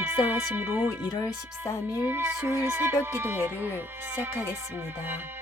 묵상하심으로 1월 13일 수요일 새벽 기도회를 시작하겠습니다.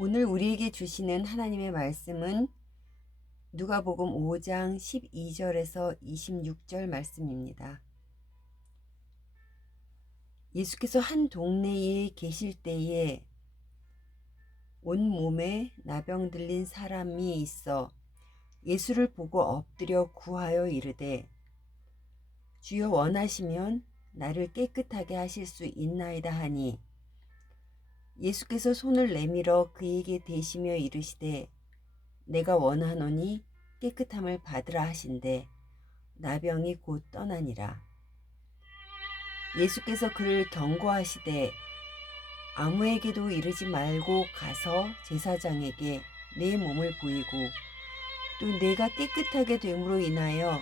오늘 우리에게 주시는 하나님의 말씀은 누가복음 5장 12절에서 26절 말씀입니다. 예수께서 한 동네에 계실 때에 온몸에 나병 들린 사람이 있어 예수를 보고 엎드려 구하여 이르되 주여 원하시면 나를 깨끗하게 하실 수 있나이다 하니 예수께서 손을 내밀어 그에게 대시며 이르시되 내가 원하노니 깨끗함을 받으라 하신대 나병이 곧 떠나니라. 예수께서 그를 경고하시되 아무에게도 이르지 말고 가서 제사장에게 내 몸을 보이고 또 내가 깨끗하게 됨으로 인하여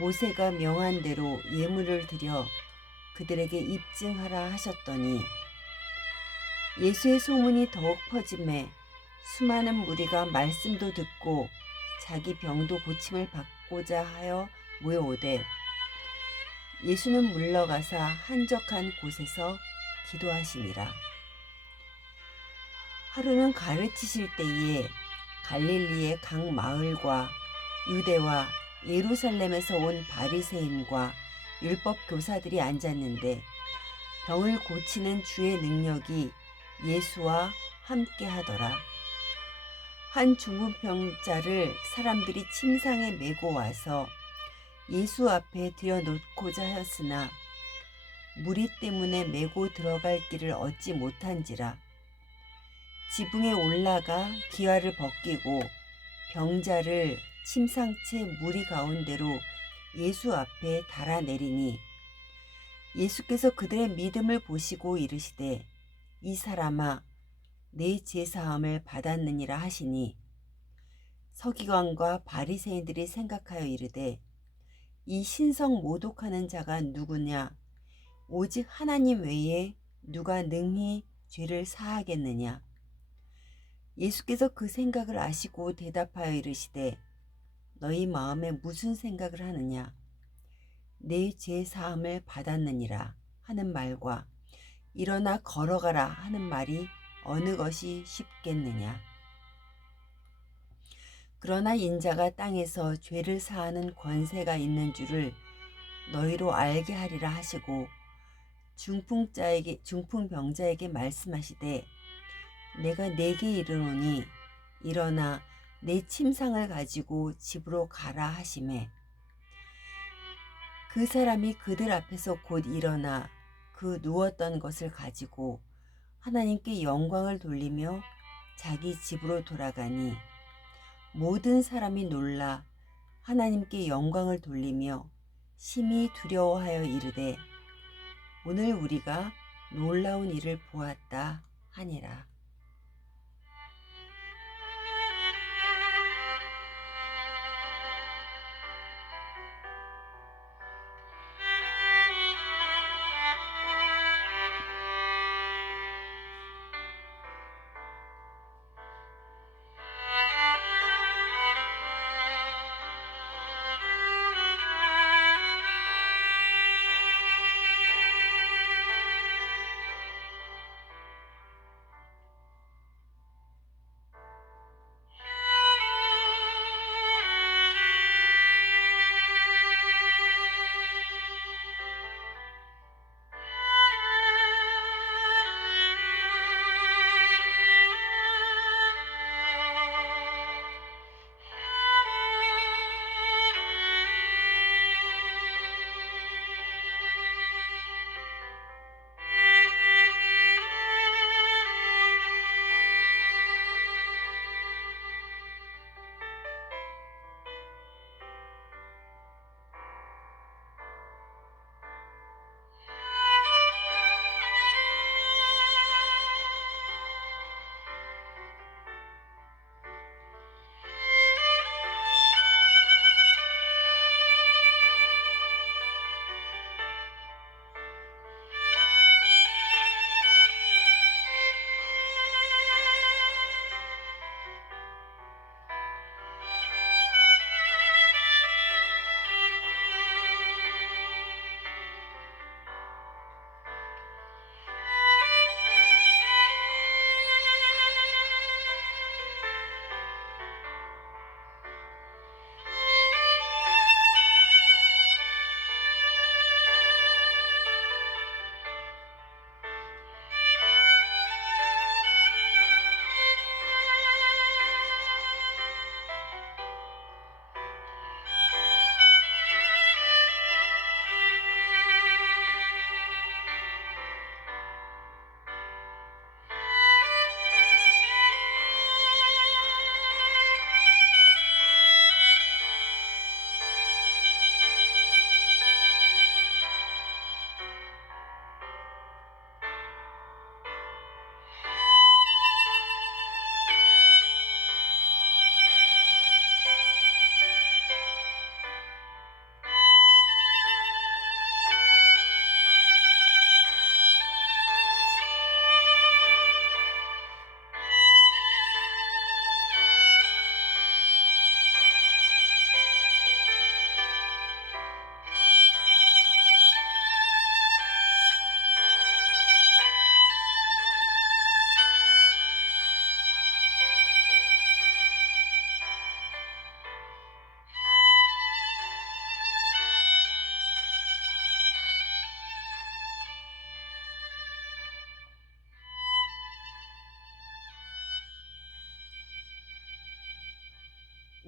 모세가 명한 대로 예물을 드려 그들에게 입증하라 하셨더니 예수의 소문이 더욱 퍼짐에 수많은 무리가 말씀도 듣고 자기 병도 고침을 받고자 하여 모여오되 예수는 물러가사 한적한 곳에서 기도하시니라. 하루는 가르치실 때에 갈릴리의 각 마을과 유대와 예루살렘에서 온 바리새인과 율법 교사들이 앉았는데 병을 고치는 주의 능력이 예수와 함께 하더라. 한 중풍병자를 사람들이 침상에 메고 와서 예수 앞에 들여놓고자 하였으나 무리 때문에 메고 들어갈 길을 얻지 못한지라. 지붕에 올라가 기와를 벗기고 병자를 침상채 무리 가운데로 예수 앞에 달아내리니 예수께서 그들의 믿음을 보시고 이르시되 이 사람아 내 죄사함을 받았느니라 하시니 서기관과 바리새인들이 생각하여 이르되 이 신성 모독하는 자가 누구냐 오직 하나님 외에 누가 능히 죄를 사하겠느냐. 예수께서 그 생각을 아시고 대답하여 이르시되 너희 마음에 무슨 생각을 하느냐 내 죄사함을 받았느니라 하는 말과 일어나 걸어가라 하는 말이 어느 것이 쉽겠느냐. 그러나 인자가 땅에서 죄를 사하는 권세가 있는 줄을 너희로 알게 하리라 하시고 중풍병자에게 말씀하시되 내가 네게 이르노니 일어나 내 침상을 가지고 집으로 가라 하시매 그 사람이 그들 앞에서 곧 일어나 그 누웠던 것을 가지고 하나님께 영광을 돌리며 자기 집으로 돌아가니 모든 사람이 놀라 하나님께 영광을 돌리며 심히 두려워하여 이르되 오늘 우리가 놀라운 일을 보았다 하니라.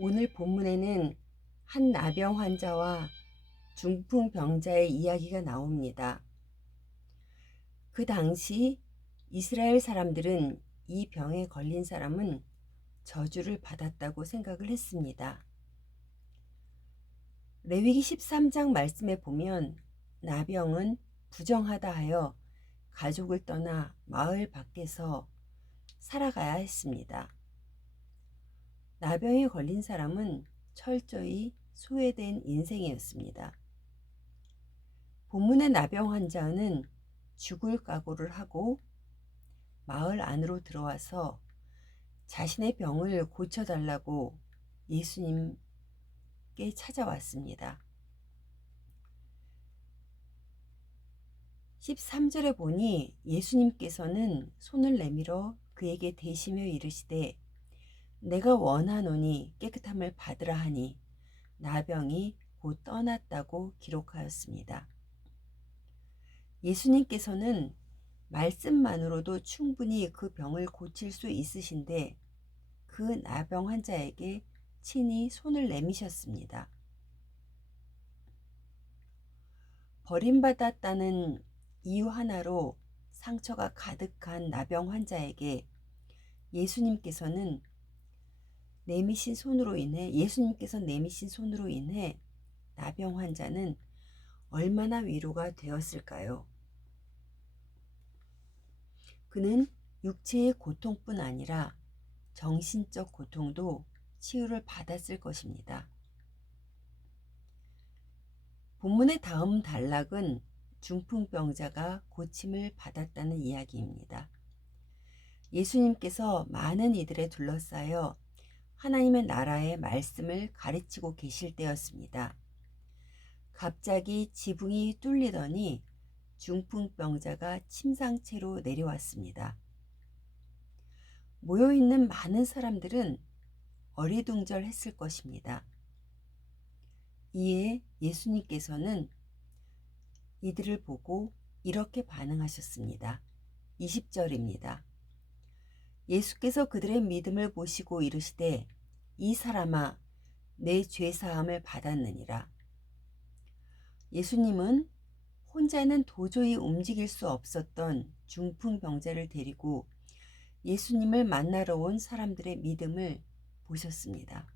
오늘 본문에는 한 나병 환자와 중풍 병자의 이야기가 나옵니다. 그 당시 이스라엘 사람들은 이 병에 걸린 사람은 저주를 받았다고 생각을 했습니다. 레위기 13장 말씀에 보면 나병은 부정하다 하여 가족을 떠나 마을 밖에서 살아가야 했습니다. 나병에 걸린 사람은 철저히 소외된 인생이었습니다. 본문의 나병 환자는 죽을 각오를 하고 마을 안으로 들어와서 자신의 병을 고쳐달라고 예수님께 찾아왔습니다. 13절에 보니 예수님께서는 손을 내밀어 그에게 대시며 이르시되 내가 원하노니 깨끗함을 받으라 하니 나병이 곧 떠났다고 기록하였습니다. 예수님께서는 말씀만으로도 충분히 그 병을 고칠 수 있으신데 그 나병 환자에게 친히 손을 내미셨습니다. 버림받았다는 이유 하나로 상처가 가득한 나병 환자에게 예수님께서 내미신 손으로 인해 나병 환자는 얼마나 위로가 되었을까요? 그는 육체의 고통뿐 아니라 정신적 고통도 치유를 받았을 것입니다. 본문의 다음 단락은 중풍병자가 고침을 받았다는 이야기입니다. 예수님께서 많은 이들에 둘러싸여 하나님의 나라의 말씀을 가르치고 계실 때였습니다. 갑자기 지붕이 뚫리더니 중풍병자가 침상채로 내려왔습니다. 모여있는 많은 사람들은 어리둥절했을 것입니다. 이에 예수님께서는 이들을 보고 이렇게 반응하셨습니다. 20절입니다. 예수께서 그들의 믿음을 보시고 이르시되 이 사람아 내 죄사함을 받았느니라. 예수님은 혼자는 도저히 움직일 수 없었던 중풍병자를 데리고 예수님을 만나러 온 사람들의 믿음을 보셨습니다.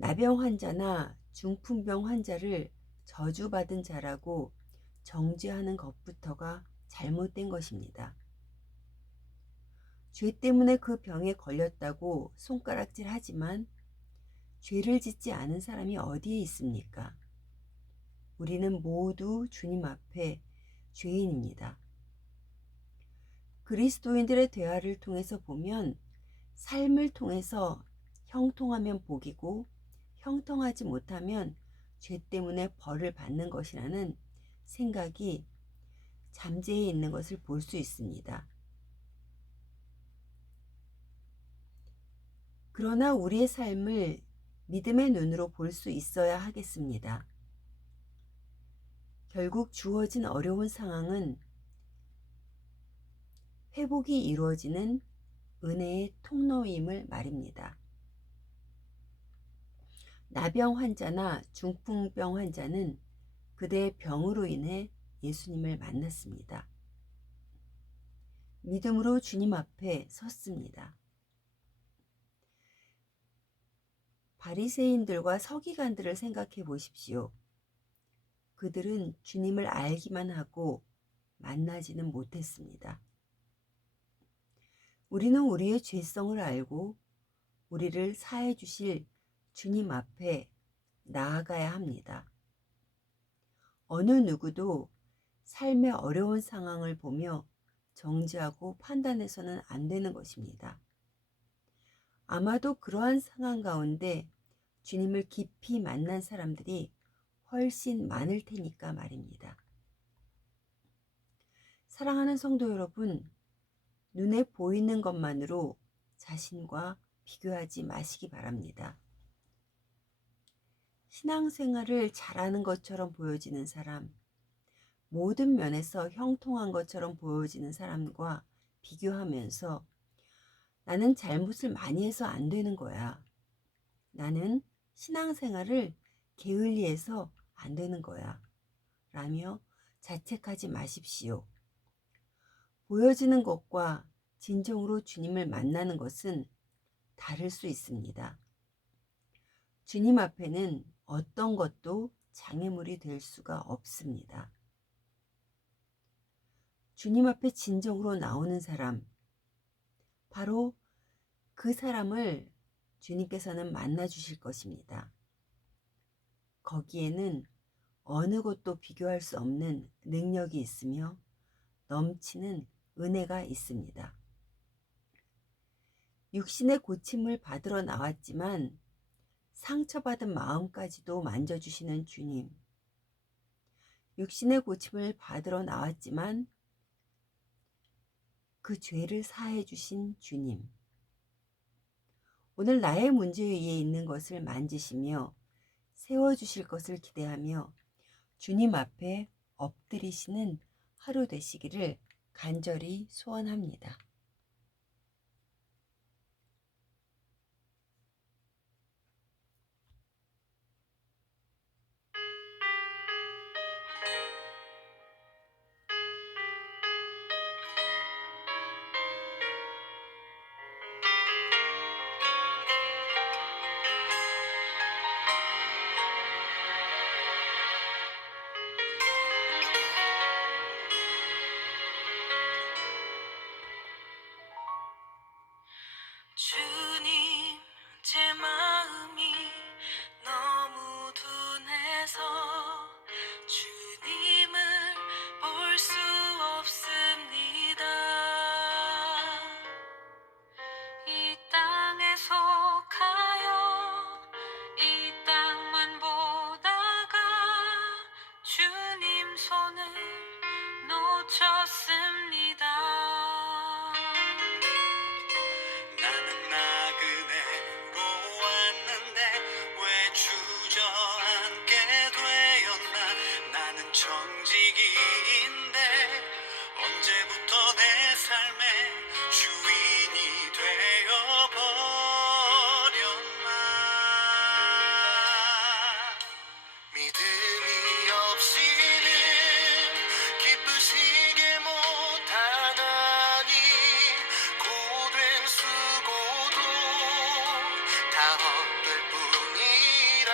나병 환자나 중풍병 환자를 저주받은 자라고 정죄하는 것부터가 잘못된 것입니다. 죄 때문에 그 병에 걸렸다고 손가락질하지만 죄를 짓지 않은 사람이 어디에 있습니까? 우리는 모두 주님 앞에 죄인입니다. 그리스도인들의 대화를 통해서 보면 삶을 통해서 형통하면 복이고 형통하지 못하면 죄 때문에 벌을 받는 것이라는 생각이 잠재해 있는 것을 볼 수 있습니다. 그러나 우리의 삶을 믿음의 눈으로 볼 수 있어야 하겠습니다. 결국 주어진 어려운 상황은 회복이 이루어지는 은혜의 통로임을 말입니다. 나병 환자나 중풍병 환자는 그대의 병으로 인해 예수님을 만났습니다. 믿음으로 주님 앞에 섰습니다. 바리새인들과 서기관들을 생각해 보십시오. 그들은 주님을 알기만 하고 만나지는 못했습니다. 우리는 우리의 죄성을 알고 우리를 사해 주실 주님 앞에 나아가야 합니다. 어느 누구도 삶의 어려운 상황을 보며 정죄하고 판단해서는 안 되는 것입니다. 아마도 그러한 상황 가운데 주님을 깊이 만난 사람들이 훨씬 많을 테니까 말입니다. 사랑하는 성도 여러분, 눈에 보이는 것만으로 자신과 비교하지 마시기 바랍니다. 신앙생활을 잘하는 것처럼 보여지는 사람, 모든 면에서 형통한 것처럼 보여지는 사람과 비교하면서 나는 잘못을 많이 해서 안 되는 거야. 나는 신앙생활을 게을리해서 안 되는 거야. 라며 자책하지 마십시오. 보여지는 것과 진정으로 주님을 만나는 것은 다를 수 있습니다. 주님 앞에는 어떤 것도 장애물이 될 수가 없습니다. 주님 앞에 진정으로 나오는 사람, 바로 그 사람을 주님께서는 만나 주실 것입니다. 거기에는 어느 것도 비교할 수 없는 능력이 있으며 넘치는 은혜가 있습니다. 육신의 고침을 받으러 나왔지만 상처받은 마음까지도 만져주시는 주님. 육신의 고침을 받으러 나왔지만 그 죄를 사해 주신 주님. 오늘 나의 문제 위에 있는 것을 만지시며 세워주실 것을 기대하며 주님 앞에 엎드리시는 하루 되시기를 간절히 소원합니다. 주님, 제 마음이 너무 둔해서 주님을 볼 수 없습니다. 이 땅에 속하여 이 땅만 보다가 주님 손을 놓쳤습니다. 나는 나그네로 왔는데 왜 주저앉게 되었나. 나는 정직이인데 언제부터 내 삶의 주인이 되어버렸나. 믿음이 없이는 기쁘시게 못하나니 고된 수고도 다 헛될 뿐이라.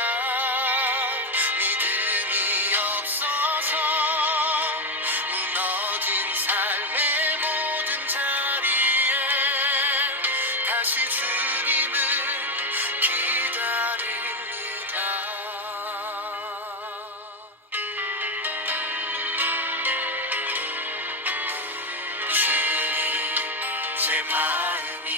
믿음이 없어서 무너진 삶의 모든 자리에 다시 주님을 기다립니다. 주님, 제 마음이